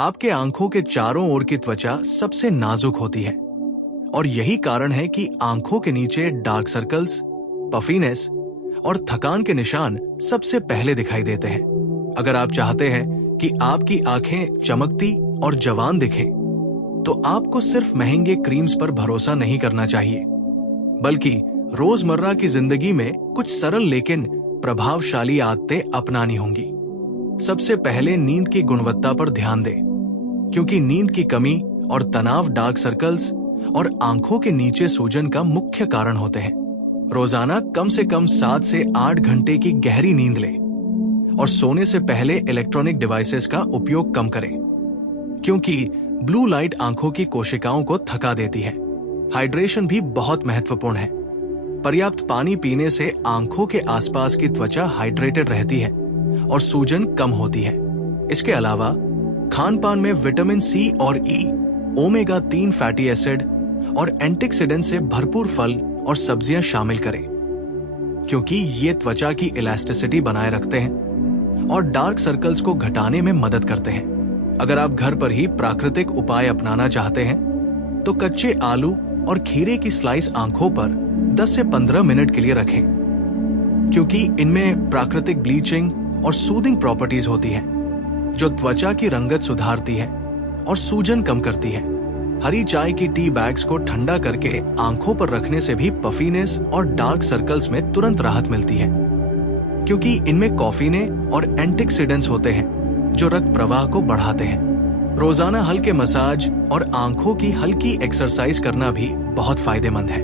आपके आंखों के चारों ओर की त्वचा सबसे नाजुक होती है और यही कारण है कि आंखों के नीचे डार्क सर्कल्स, पफीनेस और थकान के निशान सबसे पहले दिखाई देते हैं। अगर आप चाहते हैं कि आपकी आंखें चमकती और जवान दिखें, तो आपको सिर्फ महंगे क्रीम्स पर भरोसा नहीं करना चाहिए, बल्कि रोजमर्रा की जिंदगी में कुछ सरल लेकिन प्रभावशाली आदतें अपनानी होंगी। सबसे पहले नींद की गुणवत्ता पर ध्यान दें, क्योंकि नींद की कमी और तनाव डार्क सर्कल्स और आंखों के नीचे सूजन का मुख्य कारण होते हैं। रोजाना कम से कम 7 से 8 घंटे की गहरी नींद लें और सोने से पहले इलेक्ट्रॉनिक डिवाइसेस का उपयोग कम करें, क्योंकि ब्लू लाइट आंखों की कोशिकाओं को थका देती है। हाइड्रेशन भी बहुत महत्वपूर्ण है। पर्याप्त पानी पीने से आंखों के आसपास की त्वचा हाइड्रेटेड रहती है और सूजन कम होती है। इसके अलावा खान-पान में विटामिन सी और ई, ओमेगा 3 फैटी एसिड और एंटीऑक्सीडेंट से भरपूर फल और सब्जियां शामिल करें, क्योंकि ये त्वचा की इलास्टिसिटी बनाए रखते हैं और डार्क सर्कल्स को घटाने में मदद करते हैं। अगर आप घर पर ही प्राकृतिक उपाय अपनाना चाहते हैं, तो कच्चे आलू और खीरे की स्लाइस आंखों पर 10 से 15 मिनट के लिए रखें, क्योंकि इनमें प्राकृतिक ब्लीचिंग और सूदिंग प्रॉपर्टीज होती हैं, जो त्वचा की रंगत सुधारती है और सूजन कम करती है। हरी चाय की टी बैग्स को ठंडा करके आंखों पर रखने से भी पफीनेस और डार्क सर्कल्स में तुरंत राहत मिलती है, क्योंकि इनमें कॉफीने और एंटीऑक्सीडेंट्स होते हैं जो रक्त प्रवाह को बढ़ाते हैं। रोजाना हल्के मसाज और आंखों की हल्की एक्सरसाइज करना भी बहुत फायदेमंद है।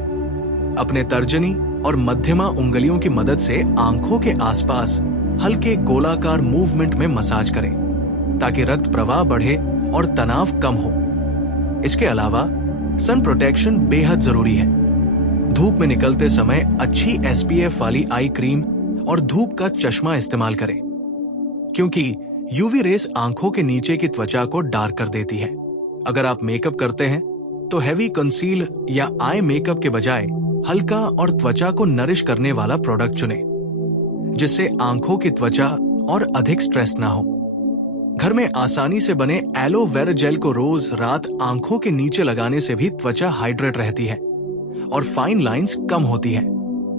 अपने तर्जनी और मध्यमा उंगलियों की मदद से आंखों के आसपास हल्के गोलाकार मूवमेंट में मसाज करें, ताकि रक्त प्रवाह बढ़े और तनाव कम हो। इसके अलावा सन प्रोटेक्शन बेहद जरूरी है। धूप में निकलते समय अच्छी एसपीएफ वाली आई क्रीम और धूप का चश्मा इस्तेमाल करें, क्योंकि यूवी रेस आंखों के नीचे की त्वचा को डार्क कर देती है। अगर आप मेकअप करते हैं, तो हैवी कंसील या आई मेकअप के बजाय हल्का और त्वचा को नरिश करने वाला प्रोडक्ट चुनें, जिससे आंखों की त्वचा और अधिक स्ट्रेस ना हो। घर में आसानी से बने एलोवेरा जेल को रोज रात आंखों के नीचे लगाने से भी त्वचा हाइड्रेट रहती है और फाइन लाइंस कम होती है।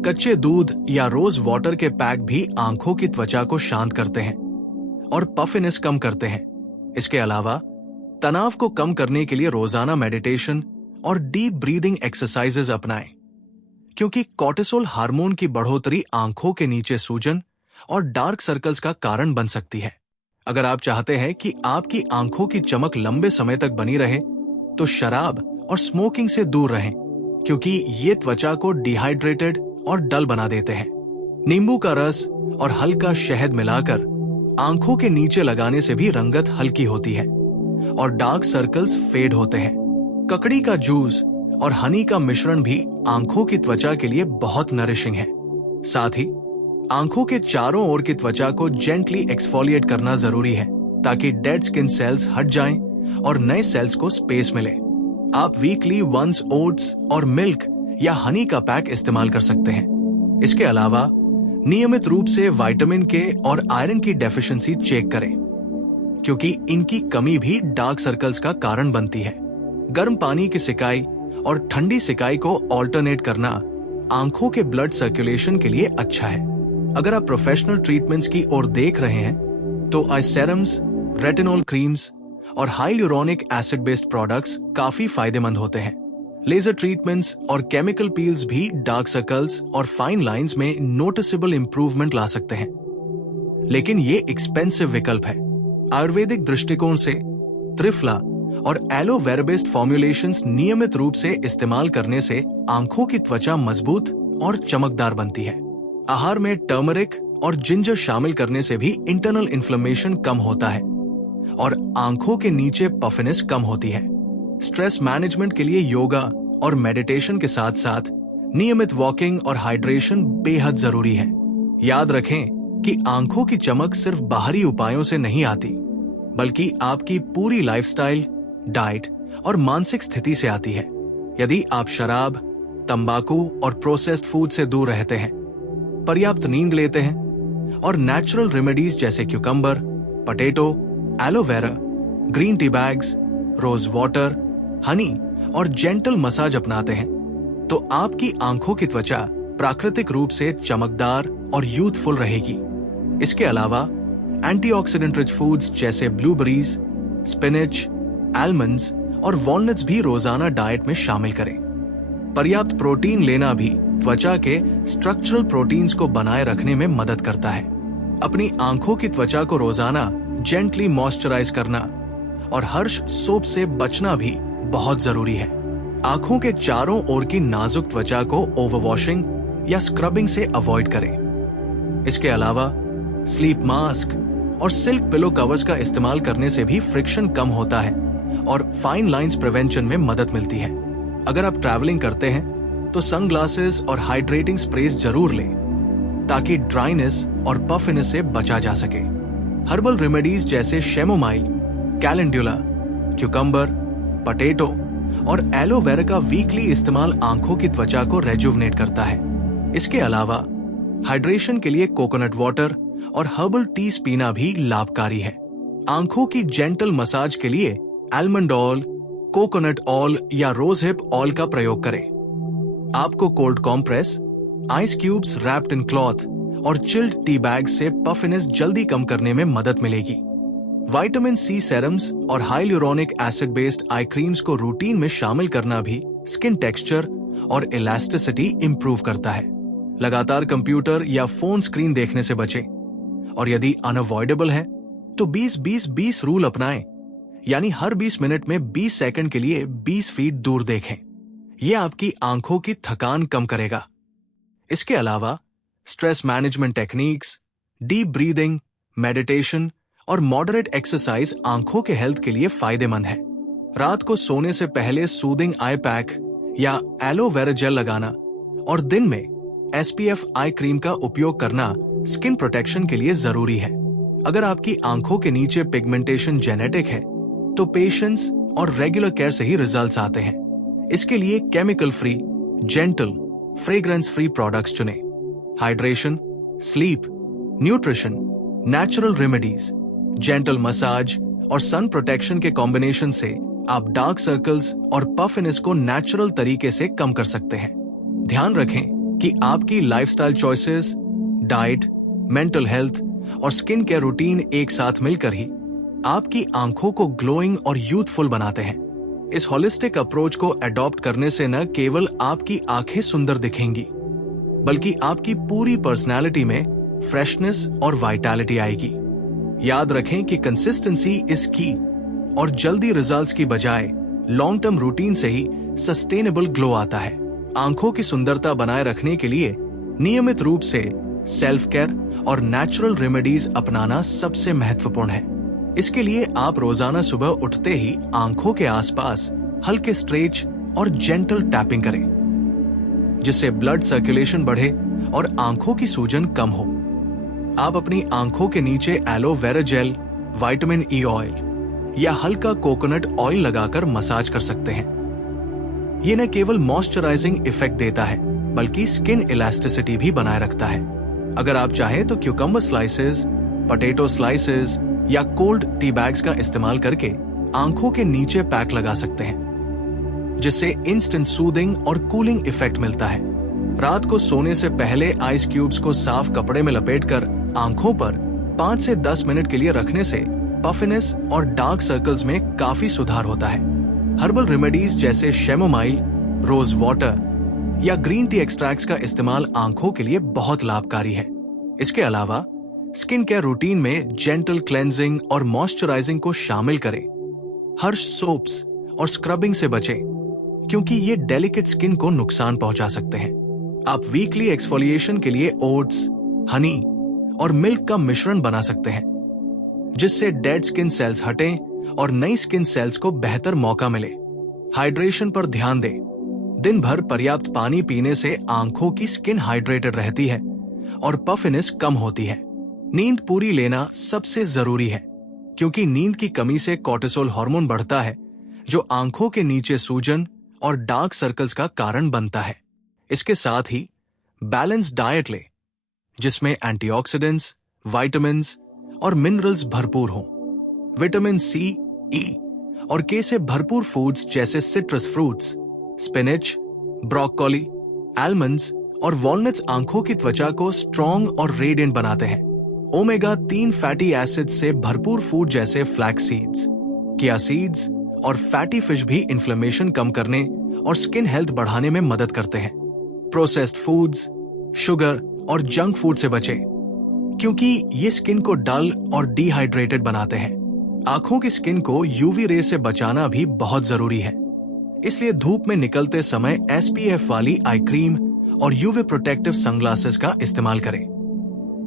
कच्चे दूध या रोज वाटर के पैक भी आंखों की त्वचा को शांत करते हैं और पफिनेस कम करते हैं। इसके अलावा तनाव को कम करने के लिए रोजाना मेडिटेशन और डीप ब्रीदिंग एक्सरसाइजेज अपनाएं, क्योंकि कॉर्टिसोल हार्मोन की बढ़ोतरी आंखों के नीचे सूजन और डार्क सर्कल्स का कारण बन सकती है। अगर आप चाहते हैं कि आपकी आंखों की चमक लंबे समय तक बनी रहे, तो शराब और स्मोकिंग से दूर रहें, क्योंकि ये त्वचा को डिहाइड्रेटेड और डल बना देते हैं। नींबू का रस और हल्का शहद मिलाकर आंखों के नीचे लगाने से भी रंगत हल्की होती है और डार्क सर्कल्स फेड होते हैं। ककड़ी का जूस और हनी का मिश्रण भी आंखों की त्वचा के लिए बहुत नरिशिंग है। साथ ही आंखों के चारों ओर की त्वचा को जेंटली एक्सफोलिएट करना जरूरी है, ताकि डेड स्किन सेल्स हट जाएं और नए सेल्स को स्पेस मिले। आप वीकली वंस ओट्स और मिल्क या हनी का पैक इस्तेमाल कर सकते हैं। इसके अलावा नियमित रूप से विटामिन के और आयरन की डेफिशिएंसी चेक करें, क्योंकि इनकी कमी भी डार्क सर्कल्स का कारण बनती है। गर्म पानी की सिकाई और ठंडी सिकाई को ऑल्टरनेट करना आंखों के ब्लड सर्कुलेशन के लिए अच्छा है। अगर आप प्रोफेशनल ट्रीटमेंट्स की ओर देख रहे हैं, तो आई सेरम्स, रेटिनॉल क्रीम्स और हाइलुरोनिक एसिड बेस्ड प्रोडक्ट्स काफी फायदेमंद होते हैं। लेजर ट्रीटमेंट्स और केमिकल पील्स भी डार्क सर्कल्स और फाइन लाइंस में नोटिसेबल इंप्रूवमेंट ला सकते हैं, लेकिन ये एक्सपेंसिव विकल्प है। आयुर्वेदिक दृष्टिकोण से त्रिफला और एलोवेरा बेस्ड फॉर्मुलेशंस नियमित रूप से इस्तेमाल करने से आंखों की त्वचा मजबूत और चमकदार बनती है। आहार में टर्मरिक और जिंजर शामिल करने से भी इंटरनल इन्फ्लेमेशन कम होता है और आंखों के नीचे पफिनेस कम होती है। स्ट्रेस मैनेजमेंट के लिए योगा और मेडिटेशन के साथ साथ नियमित वॉकिंग और हाइड्रेशन बेहद जरूरी है। याद रखें कि आंखों की चमक सिर्फ बाहरी उपायों से नहीं आती, बल्कि आपकी पूरी लाइफस्टाइल, डाइट और मानसिक स्थिति से आती है। यदि आप शराब, तंबाकू और प्रोसेस्ड फूड से दूर रहते हैं, पर्याप्त नींद लेते हैं और नेचुरल रेमेडीज जैसे cucumber, potato, aloe vera green tea bags, rose water, honey और जेंटल मसाज अपनाते हैं तो आपकी आंखों की त्वचा प्राकृतिक रूप से चमकदार और यूथफुल रहेगी। इसके अलावा एंटीऑक्सीडेंट रिच फूड्स जैसे ब्लूबेरीज, स्पिनच, आलमंड्स और वॉलनट्स भी रोजाना डाइट में शामिल करें। पर्याप्त प्रोटीन लेना भी त्वचा के स्ट्रक्चरल प्रोटीन्स को बनाए रखने में मदद करता है। अपनी आंखों की त्वचा को रोजाना जेंटली मॉइस्चराइज करना और हर्ष सोप से बचना भी बहुत जरूरी है। आंखों के चारों ओर की नाजुक त्वचा को ओवरवॉशिंग या स्क्रबिंग से अवॉइड करें। इसके अलावा स्लीप मास्क और सिल्क पिलो कवर्स का इस्तेमाल करने से भी फ्रिक्शन कम होता है और फाइन लाइंस प्रिवेंशन में मदद मिलती है। अगर आप ट्रैवलिंग करते हैं तो सनग्लासेस और हाइड्रेटिंग स्प्रेस जरूर लें ताकि ड्राइनेस और पफिनेस से बचा जा सके। हर्बल रेमेडीज जैसे शेमोमाइल, कैलेंडुला, क्यूकम्बर, पटेटो और एलोवेरा का वीकली इस्तेमाल आंखों की त्वचा को रेजुवनेट करता है। इसके अलावा हाइड्रेशन के लिए कोकोनट वाटर और हर्बल टीज पीना भी लाभकारी है। आंखों की जेंटल मसाज के लिए आलमंड ऑयल, कोकोनट ऑयल या रोज हिप ऑयल का प्रयोग करें। आपको cold compress, ice cubes wrapped in cloth और चिल्ड टी बैग से पफिनेस जल्दी कम करने में मदद मिलेगी। विटामिन सी सेरम्स और हाइलुरोनिक एसिड बेस्ड आई क्रीम्स को रूटीन में शामिल करना भी स्किन टेक्सचर और इलास्टिसिटी इंप्रूव करता है। लगातार कंप्यूटर या फोन स्क्रीन देखने से बचें और यदि अनअवॉइडेबल है तो 20-20-20 रूल अपनाएं, यानी हर 20 मिनट में 20 सेकंड के लिए 20 फीट दूर देखें। यह आपकी आंखों की थकान कम करेगा। इसके अलावा stress management techniques, deep breathing, meditation और मॉडरेट एक्सरसाइज आंखों के हेल्थ के लिए फायदेमंद है। रात को सोने से पहले सूदिंग आई पैक या एलोवेरा जेल लगाना और दिन में SPF आई क्रीम का उपयोग करना स्किन प्रोटेक्शन के लिए जरूरी है। अगर आपकी आंखों के नीचे पिगमेंटेशन जेनेटिक है तो पेशेंस और रेगुलर केयर से ही रिजल्ट्स आते हैं। इसके लिए chemical free, gentle, fragrance free products चुनें। Hydration, sleep, nutrition, natural remedies, gentle massage और सन प्रोटेक्शन के कॉम्बिनेशन से आप डार्क सर्कल्स और पफिनेस को नेचुरल तरीके से कम कर सकते हैं। ध्यान रखें कि आपकी lifestyle choices, diet, mental health और स्किन केयर रूटीन एक साथ मिलकर ही आपकी आंखों को ग्लोइंग और यूथफुल बनाते हैं। इस होलिस्टिक अप्रोच को अडॉप्ट करने से न केवल आपकी आंखें सुंदर दिखेंगी, बल्कि आपकी पूरी पर्सनैलिटी में फ्रेशनेस और वाइटैलिटी आएगी। याद रखें कि कंसिस्टेंसी इज की और जल्दी रिजल्ट्स की बजाय लॉन्ग टर्म रूटीन से ही सस्टेनेबल ग्लो आता है। आंखों की सुंदरता बनाए रखने के लिए नियमित रूप से सेल्फ केयर और नेचुरल रेमेडीज अपनाना सबसे महत्वपूर्ण है। इसके लिए आप रोजाना सुबह उठते ही आंखों के आसपास हल्के स्ट्रेच और जेंटल टैपिंग करें, जिससे ब्लड सर्कुलेशन बढ़े और आंखों की सूजन कम हो। आप अपनी आंखों के नीचे aloe vera gel, vitamin E oil या हल्का कोकोनट ऑयल लगाकर मसाज कर सकते हैं। ये न केवल मॉइस्चराइजिंग इफेक्ट देता है, बल्कि स्किन इलास्टिसिटी भी बनाए रखता है। अगर आप चाहें तो क्यूकम्बर स्लाइसेस, पटेटो स्लाइसेस या कोल्ड टी बैग्स का इस्तेमाल करके आंखों के नीचे पैक लगा सकते हैं, जिससे इंस्टेंट सूदिंग और कूलिंग इफेक्ट मिलता है। रात को सोने से पहले आइस क्यूब्स को साफ कपड़े में लपेटकर आंखों पर 5 से 10 मिनट के लिए रखने से पफिनेस और डार्क सर्कल्स में काफी सुधार होता है। हर्बल रेमेडीज जैसे शेमोमाइल, रोज वाटर या ग्रीन टी एक्सट्रैक्ट्स का इस्तेमाल आंखों के लिए बहुत लाभकारी है। इसके अलावा स्किन केयर रूटीन में जेंटल क्लेंजिंग और मॉइस्चराइजिंग को शामिल करें। हर्ष सोप्स और स्क्रबिंग से बचें, क्योंकि ये डेलिकेट स्किन को नुकसान पहुंचा सकते हैं। आप वीकली एक्सफोलिएशन के लिए ओट्स, हनी और मिल्क का मिश्रण बना सकते हैं, जिससे डेड स्किन सेल्स हटें और नई स्किन सेल्स को बेहतर मौका मिले। हाइड्रेशन पर ध्यान दें। दिन भर पर्याप्त पानी पीने से आंखों की स्किन हाइड्रेटेड रहती है और पफिनेस कम होती है। नींद पूरी लेना सबसे जरूरी है, क्योंकि नींद की कमी से कोर्टिसोल हार्मोन बढ़ता है, जो आंखों के नीचे सूजन और डार्क सर्कल्स का कारण बनता है। इसके साथ ही बैलेंस डाइट लें, जिसमें एंटीऑक्सीडेंट्स, विटामिन्स और मिनरल्स भरपूर हों। विटामिन सी, ई और के से भरपूर फूड्स जैसे citrus fruits, spinach, broccoli, almonds और वॉलनट्स आंखों की त्वचा को स्ट्रॉन्ग और रेडिएंट बनाते हैं। ओमेगा 3 फैटी एसिड से भरपूर फूड जैसे फ्लैक्स सीड्स, किया सीड्स और फैटी फिश भी इन्फ्लेमेशन कम करने और स्किन हेल्थ बढ़ाने में मदद करते हैं। प्रोसेस्ड फूड्स, शुगर और जंक फूड से बचें, क्योंकि ये स्किन को डल और डिहाइड्रेटेड बनाते हैं। आंखों की स्किन को यूवी रे से बचाना भी बहुत जरूरी है, इसलिए धूप में निकलते समय SPF वाली आई क्रीम और यूवी प्रोटेक्टिव सनग्लासेस का इस्तेमाल करें।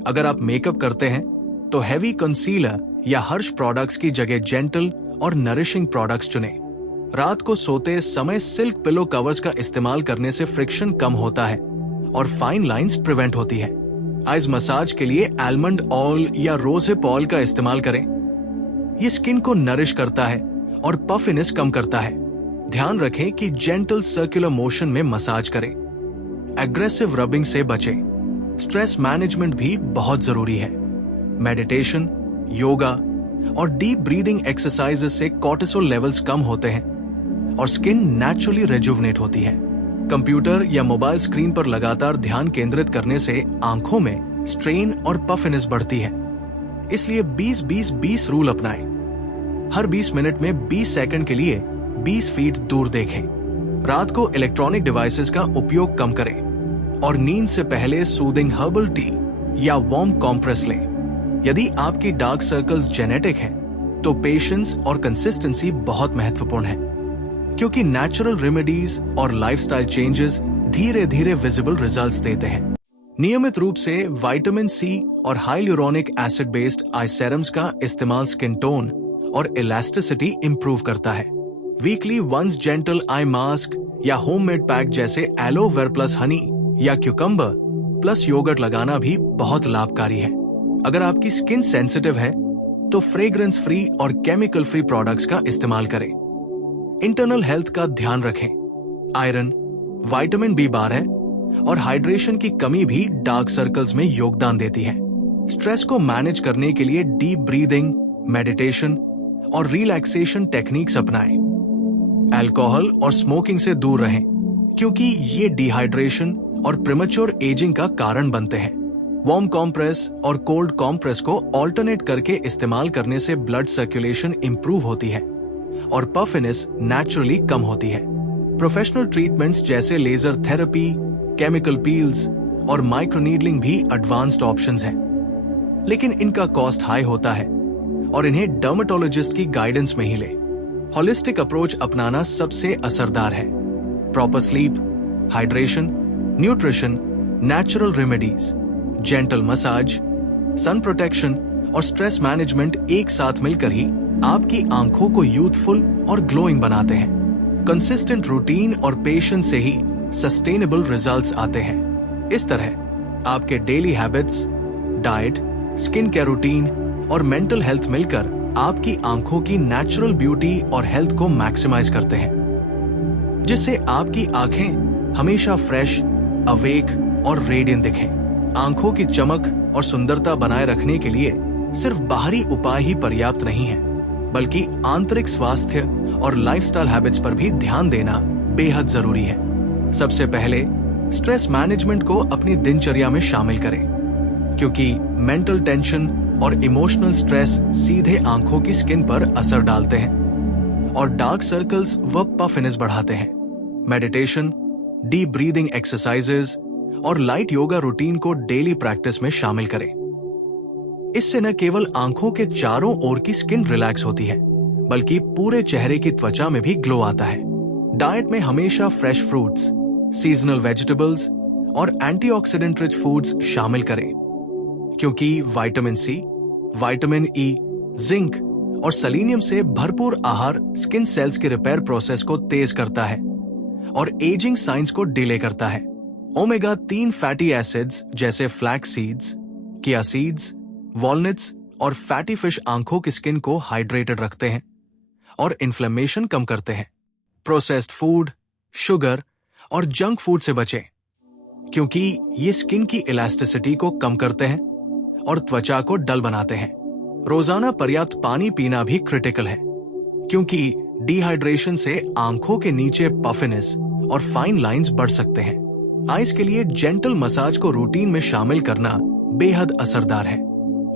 अगर आप मेकअप करते हैं तो हैवी कंसीलर या हर्ष प्रोडक्ट्स की जगह जेंटल और नरिशिंग प्रोडक्ट्स चुनें। रात को सोते समय सिल्क पिलो कवर्स का इस्तेमाल करने से फ्रिक्शन कम होता है और फाइन लाइंस प्रिवेंट होती है। आइज मसाज के लिए आलमंड ऑयल या रोजहिप ऑयल का इस्तेमाल करें। ये स्किन को नरिश करता है और पफिनेस कम करता है। ध्यान रखें कि जेंटल सर्कुलर मोशन में मसाज करें। एग्रेसिव रबिंग से बचें। स्ट्रेस मैनेजमेंट भी बहुत जरूरी है। मेडिटेशन, योगा और डीप ब्रीदिंग एक्सरसाइजेस से कॉर्टिसोल लेवल्स कम होते हैं और स्किन नेचुरली रिजुवनेट होती है। कंप्यूटर या मोबाइल स्क्रीन पर लगातार ध्यान केंद्रित करने से आंखों में स्ट्रेन और पफिनेस बढ़ती है। इसलिए 20-20-20 रूल अपनाएं। हर 20 मिनट में 20 सेकंड के लिए 20 फीट दूर देखें। रात को इलेक्ट्रॉनिक डिवाइसेस का उपयोग कम करें और नींद से पहले सूदिंग हर्बल टी या वार्म कॉम्प्रेस लें। यदि आपकी डार्क सर्कल्स जेनेटिक हैं, तो पेशेंस और कंसिस्टेंसी बहुत महत्वपूर्ण है, क्योंकि नेचुरल रेमेडीज और लाइफस्टाइल चेंजेस धीरे धीरे विजिबल रिजल्ट्स देते हैं। नियमित रूप से विटामिन सी और hyaluronic acid based eye serums का इस्तेमाल स्किन टोन और इलास्टिसिटी इंप्रूव करता है। Weekly once gentle eye mask या होममेड पैक जैसे एलोवेरा प्लस हनी या क्यूकम्बर प्लस योगर्ट लगाना भी बहुत लाभकारी है। अगर आपकी स्किन सेंसिटिव है तो फ्रेग्रेंस फ्री और केमिकल फ्री प्रोडक्ट्स का इस्तेमाल करें। इंटरनल हेल्थ का ध्यान रखें। आयरन, विटामिन B12 और हाइड्रेशन की कमी भी डार्क सर्कल्स में योगदान देती है। स्ट्रेस को मैनेज करने के लिए डीप ब्रीदिंग, मेडिटेशन और रिलैक्सेशन टेक्निक्स अपनाएं। अल्कोहल और स्मोकिंग से दूर रहें, क्योंकि ये डिहाइड्रेशन और प्रीमेच्योर एजिंग का कारण बनते हैं। वार्म कॉम्प्रेस और कोल्ड कॉम्प्रेस को ऑल्टरनेट करके इस्तेमाल करने से ब्लड सर्कुलेशन इंप्रूव होती है और पफिनेस नेचुरली कम होती है। प्रोफेशनल ट्रीटमेंट्स जैसे लेजर थेरेपी, केमिकल पील्स और माइक्रोनीडलिंग भी एडवांस्ड ऑप्शंस हैं, लेकिन इनका कॉस्ट हाई होता है और इन्हें डर्मेटोलॉजिस्ट की गाइडेंस में ही ले। होलिस्टिक अप्रोच अपनाना सबसे असरदार है। Proper sleep, hydration, nutrition, natural remedies, gentle massage, sun protection और स्ट्रेस मैनेजमेंट एक साथ मिलकर ही आपकी आंखों को यूथफुल और ग्लोइंग बनाते हैं। कंसिस्टेंट रूटीन और पेशेंस से ही सस्टेनेबल रिजल्ट्स आते हैं। इस तरह आपके daily habits, diet, skin care routine और मेंटल हेल्थ मिलकर आपकी आंखों की नेचुरल ब्यूटी और हेल्थ को मैक्सिमाइज करते हैं, जिससे आपकी आंखें हमेशा फ्रेश, अवेक और रेडिएंट दिखें। आंखों की चमक और सुंदरता बनाए रखने के लिए सिर्फ बाहरी उपाय ही पर्याप्त नहीं है, बल्कि आंतरिक स्वास्थ्य और लाइफस्टाइल हैबिट्स पर भी ध्यान देना बेहद जरूरी है। सबसे पहले स्ट्रेस मैनेजमेंट को अपनी दिनचर्या में शामिल करें, क्योंकि मेंटल टेंशन और इमोशनल स्ट्रेस सीधे आंखों की स्किन पर असर डालते हैं और डार्क सर्कल्स व पफिनेस बढ़ाते हैं। मेडिटेशन, डीप ब्रीदिंग एक्सरसाइजेज और लाइट योगा रूटीन को डेली प्रैक्टिस में शामिल करें। इससे न केवल आंखों के चारों ओर की स्किन रिलैक्स होती है, बल्कि पूरे चेहरे की त्वचा में भी ग्लो आता है। डाइट में हमेशा फ्रेश फ्रूट्स, सीजनल वेजिटेबल्स और एंटीऑक्सीडेंट रिच फूड्स शामिल करें, क्योंकि vitamin C, vitamin E, zinc और सेलेनियम से भरपूर आहार स्किन सेल्स के रिपेयर प्रोसेस को तेज करता है और एजिंग साइंस को डिले करता है। ओमेगा 3 फैटी एसिड्स जैसे फ्लैक्स सीड्स, किया सीड्स, वॉलनट्स और फैटी फिश आंखों की स्किन को हाइड्रेटेड रखते हैं और इन्फ्लेमेशन कम करते हैं। प्रोसेस्ड फूड, शुगर और जंक फूड से बचें, क्योंकि ये स्किन की इलास्टिसिटी को कम करते हैं और त्वचा को डल बनाते हैं। रोजाना पर्याप्त पानी पीना भी क्रिटिकल है। क्योंकि डिहाइड्रेशन से आंखों के नीचे पफिनेस और फाइन लाइंस बढ़ सकते हैं। आइज के लिए जेंटल मसाज को रूटीन में शामिल करना बेहद असरदार है।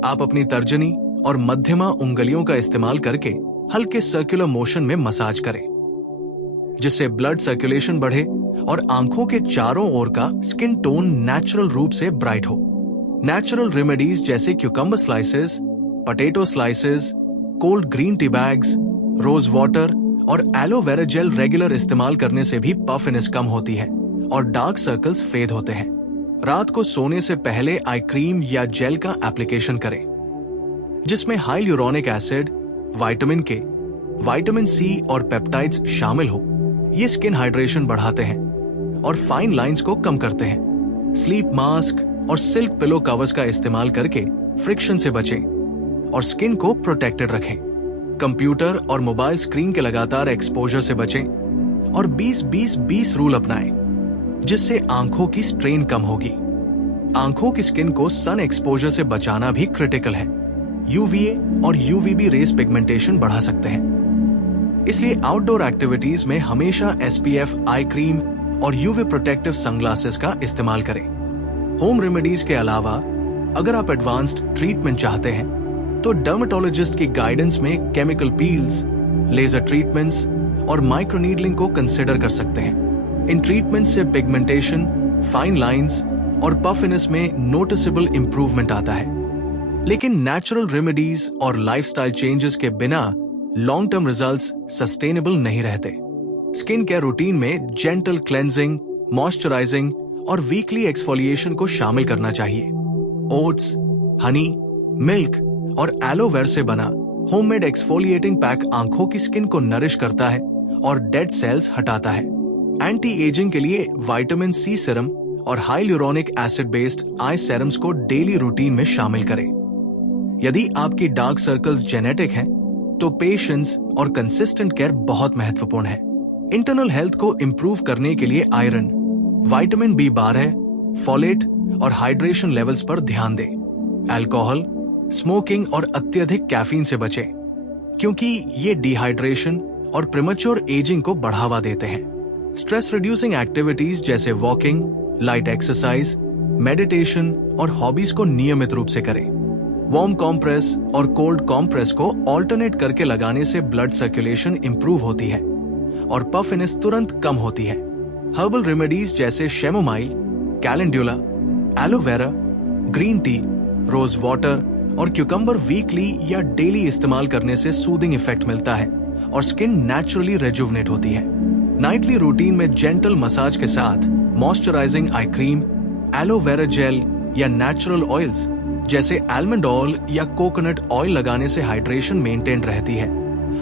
आप अपनी तर्जनी और मध्यमा उंगलियों का इस्तेमाल करके हल्के सर्कुलर मोशन में मसाज करें, जिससे ब्लड सर्कुलेशन बढ़े और आंखों के चारों ओर का स्किन टोन नेचुरल रूप से ब्राइट हो। नेचुरल रेमेडीज जैसे cucumber slices, potato slices, cold green tea bags, rose water और एलोवेरा जेल रेगुलर इस्तेमाल करने से भी पफिनेस कम होती है और डार्क सर्कल्स फेड होते हैं। रात को सोने से पहले आई क्रीम या जेल का एप्लीकेशन करें, जिसमें हाइलुरोनिक एसिड, विटामिन के, विटामिन सी और पेप्टाइड्स शामिल हो। ये स्किन हाइड्रेशन बढ़ाते हैं और फाइन लाइंस को कम करते हैं। स्लीप मास्क और सिल्क पिलो कवर्स का इस्तेमाल करके फ्रिक्शन से बचें और स्किन को प्रोटेक्टेड रखें। कंप्यूटर और मोबाइल स्क्रीन के लगातार एक्सपोजर से बचें और 20-20-20 रूल अपनाएं, जिससे आंखों की स्ट्रेन कम होगी। आंखों की स्किन को सन एक्सपोजर से बचाना भी क्रिटिकल है। यूवीए और यूवीबी रेस पिगमेंटेशन बढ़ा सकते हैं, इसलिए आउटडोर एक्टिविटीज में हमेशा एसपीएफ आई क्रीम और यूवी प्रोटेक्टिव सनग्लासेस का इस्तेमाल करें। होम रेमेडीज के अलावा अगर आप एडवांस्ड ट्रीटमेंट चाहते हैं तो डर्मेटोलॉजिस्ट की गाइडेंस में केमिकल पील्स, लेजर ट्रीटमेंट्स और माइक्रोनीडलिंग को कंसिडर कर सकते हैं। इन ट्रीटमेंट से पिगमेंटेशन, फाइन लाइंस और पफिनेस में नोटिसेबल इंप्रूवमेंट आता है। लेकिन नेचुरल रेमेडीज और लाइफस्टाइल चेंजेस के बिना लॉन्ग टर्म रिजल्ट्स सस्टेनेबल नहीं रहते। स्किन केयर रूटीन में जेंटल क्लेंजिंग, मॉइस्चराइजिंग और वीकली एक्सफोलिएशन को शामिल करना चाहिए। ओट्स, हनी, मिल्क और एलोवेरा से बना होममेड एक्सफोलिएटिंग पैक आंखों की स्किन को नरिश करता है और डेड सेल्स हटाता है। एंटी एजिंग के लिए विटामिन सी सीरम और hyaluronic acid based eye serums को डेली रूटीन में शामिल करें। यदि आपकी डार्क सर्कल्स जेनेटिक हैं, तो पेशेंस और कंसिस्टेंट केयर बहुत महत्वपूर्ण है। इंटरनल हेल्थ को इंप्रूव करने के लिए आयरन, विटामिन B12, फोलेट और हाइड्रेशन लेवल्स पर ध्यान दें। अल्कोहल, स्मोकिंग और अत्यधिक कैफीन से बचें, क्योंकि ये डिहाइड्रेशन और प्रीमेच्योर एजिंग को बढ़ावा देते हैं। स्ट्रेस रिड्यूसिंग एक्टिविटीज जैसे वॉकिंग, लाइट एक्सरसाइज, मेडिटेशन और हॉबीज को नियमित रूप से करें। वार्म कॉम्प्रेस और कोल्ड कॉम्प्रेस को ऑल्टरनेट करके लगाने से ब्लड सर्कुलेशन इंप्रूव होती है और पफिनेस तुरंत कम होती है। हर्बल रेमेडीज जैसे chamomile, calendula, aloe vera, green tea, rose water और क्यूकम्बर वीकली या डेली इस्तेमाल करने से सूदिंग इफेक्ट मिलता है और स्किन नेचुरली रेजुवनेट होती है। नाइटली रूटीन में जेंटल मसाज के साथ moisturising eye cream, aloe vera gel या नेचुरल ऑयल्स जैसे आलमंड ऑयल या कोकोनट ऑयल लगाने से हाइड्रेशन मेंटेन रहती है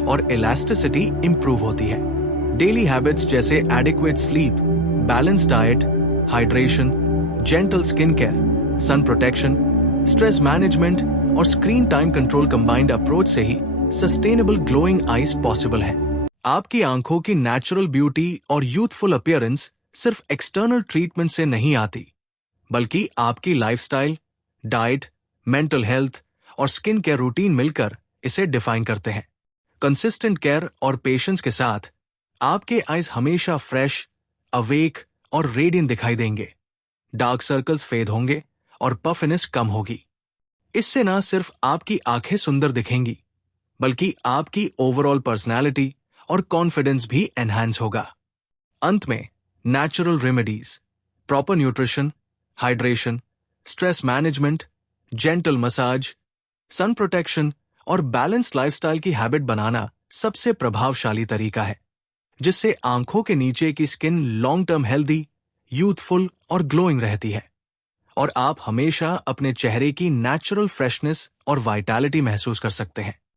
और इलास्टिसिटी इंप्रूव होती है। डेली हैबिट्स जैसे adequate sleep, balance diet, hydration, gentle skin care, sun protection, stress management और screen time control combined approach से ही सस्टेनेबल ग्लोइंग आईज पॉसिबल है। आपकी आंखों की नेचुरल ब्यूटी और यूथफुल अपीयरेंस सिर्फ एक्सटर्नल ट्रीटमेंट से नहीं आती, बल्कि आपकी लाइफस्टाइल, डाइट, मेंटल हेल्थ और स्किन केयर रूटीन मिलकर इसे डिफाइन करते हैं। कंसिस्टेंट केयर और पेशेंस के साथ आपके आईज हमेशा फ्रेश, अवेक और रेडियंट दिखाई देंगे। डार्क सर्कल्स फेड होंगे और पफिनेस कम होगी। इससे ना सिर्फ आपकी आंखें सुंदर दिखेंगी, बल्कि आपकी ओवरऑल पर्सनैलिटी और कॉन्फिडेंस भी एनहांस होगा। अंत में natural remedies, proper nutrition, hydration, stress management, gentle massage, sun protection और बैलेंस्ड लाइफस्टाइल की हैबिट बनाना सबसे प्रभावशाली तरीका है, जिससे आंखों के नीचे की skin long term healthy, youthful और ग्लोइंग रहती है और आप हमेशा अपने चेहरे की नेचुरल फ्रेशनेस और वाइटैलिटी महसूस कर सकते हैं।